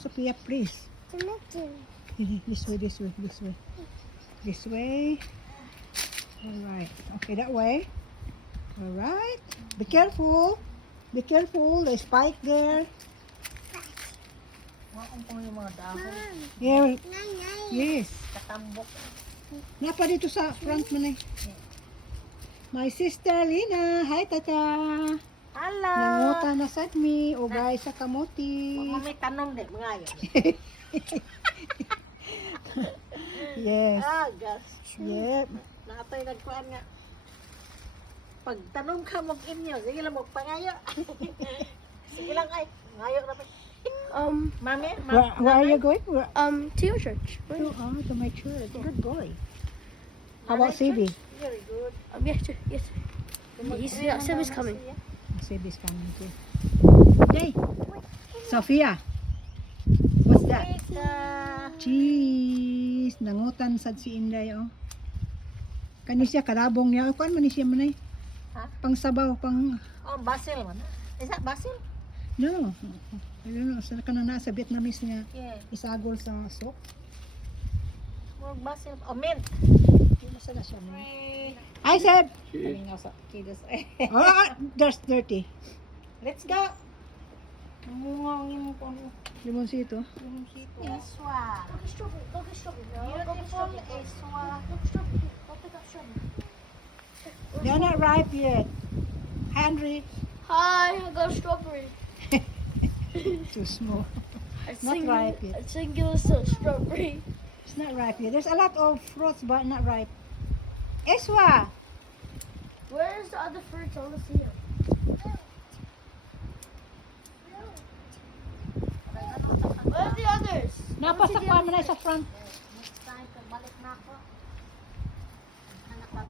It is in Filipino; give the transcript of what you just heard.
Sophia, please. This way, this way, this way. This way. Alright. Okay, that way. Alright. Be careful. Be careful. There's spike there. Maong ko yung mga dahon. Yeah. Yes. Katambok. Napa dito sa front mo na. My sister Lina. Hi, tata. Hello. Nanguta na sad mi. Ugay sa kamuti. Huwag mo may tanong din, mga yun. Yes. Gas. Yep. Nakatoy nagkuhan nga. Pag tanong ka mag-inyo, sige lang magpangayo. Sige lang ay, ngayo na pa. Mami, Where are you going? To your church. To my church. Good boy. How about Sibi? Very good. Yes, sir. Yes, sir. Simi's coming. Sibi's coming too. Hey, Sophia. What's that? Cheese. Nangutan sad si Inday, oh. Kani siya karabong niya. Kuan man ni siya man ay. Ha? Pang sabaw, pang Oh, basil man. Is that basil? no. I don't know. Sa kanang nasa Vietnamese niya Yeah. isagol sa soup. More basil. Oh, mint. Hindi masala siya. Man. Hi, Seb. Kami nga sa kids. Oh, there's dirty. Let's go. Mungangin mo po. Limonsito. Yung sito. Iswa. Look at strawberry. Look at strawberry. Beautiful iswa. Look at strawberry. Go pick up strawberry. They're not ripe yet. Henry. Hi, I got a strawberry. Too small. A Not ripe yet. A singular strawberry. It's not ripe yet. There's a lot of fruits but not ripe. Eswa! Where's the other fruits? I want to see them. Where are the others? Napasakpan mo na sa front. Next time, pagbalik na ako.